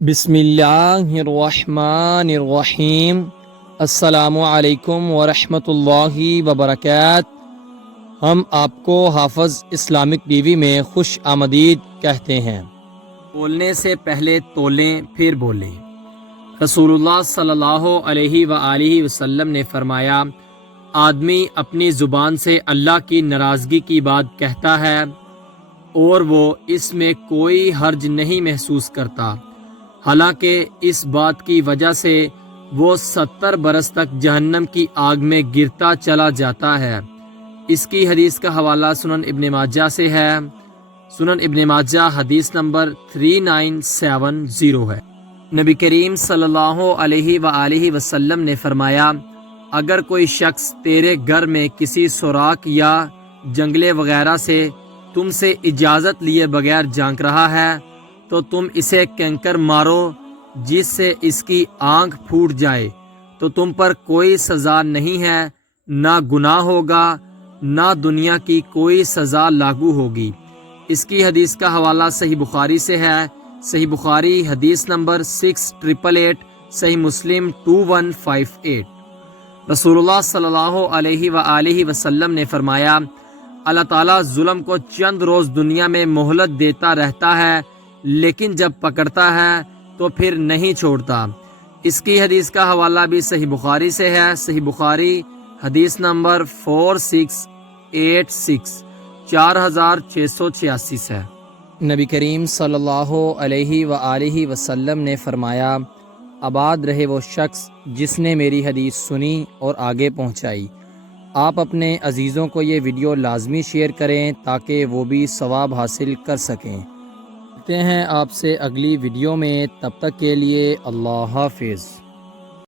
بسم اللہ الرحمن الرحیم۔ السلام علیکم ورحمۃ اللہ وبرکاتہ۔ ہم آپ کو حافظ اسلامک ٹی وی میں خوش آمدید کہتے ہیں۔ بولنے سے پہلے تولیں پھر بولیں۔ رسول اللہ صلی اللہ علیہ وآلہ وسلم نے فرمایا، آدمی اپنی زبان سے اللہ کی ناراضگی کی بات کہتا ہے اور وہ اس میں کوئی حرج نہیں محسوس کرتا، حالانکہ اس بات کی وجہ سے وہ 70 برس تک جہنم کی آگ میں گرتا چلا جاتا ہے۔ اس کی حدیث کا حوالہ سنن ابن ماجہ سے ہے۔ سنن ابن ماجہ حدیث نمبر 3970 ہے۔ نبی کریم صلی اللہ علیہ وآلہ وسلم نے فرمایا، اگر کوئی شخص تیرے گھر میں کسی سوراخ یا جنگلے وغیرہ سے تم سے اجازت لیے بغیر جھانک رہا ہے تو تم اسے کینکر مارو جس سے اس کی آنکھ پھوٹ جائے، تو تم پر کوئی سزا نہیں ہے، نہ گناہ ہوگا، نہ دنیا کی کوئی سزا لاگو ہوگی۔ اس کی حدیث کا حوالہ صحیح بخاری سے ہے۔ صحیح بخاری حدیث نمبر 6888، صحیح مسلم 2158۔ رسول اللہ صلی اللہ علیہ وآلہ وسلم نے فرمایا، اللہ تعالیٰ ظلم کو چند روز دنیا میں مہلت دیتا رہتا ہے، لیکن جب پکڑتا ہے تو پھر نہیں چھوڑتا۔ اس کی حدیث کا حوالہ بھی صحیح بخاری سے ہے۔ صحیح بخاری حدیث نمبر 4686، 4686 ہے۔ نبی کریم صلی اللہ علیہ وآلہ وسلم نے فرمایا، آباد رہے وہ شخص جس نے میری حدیث سنی اور آگے پہنچائی۔ آپ اپنے عزیزوں کو یہ ویڈیو لازمی شیئر کریں تاکہ وہ بھی ثواب حاصل کر سکیں۔ ملتے ہیں آپ سے اگلی ویڈیو میں، تب تک کے لیے اللہ حافظ۔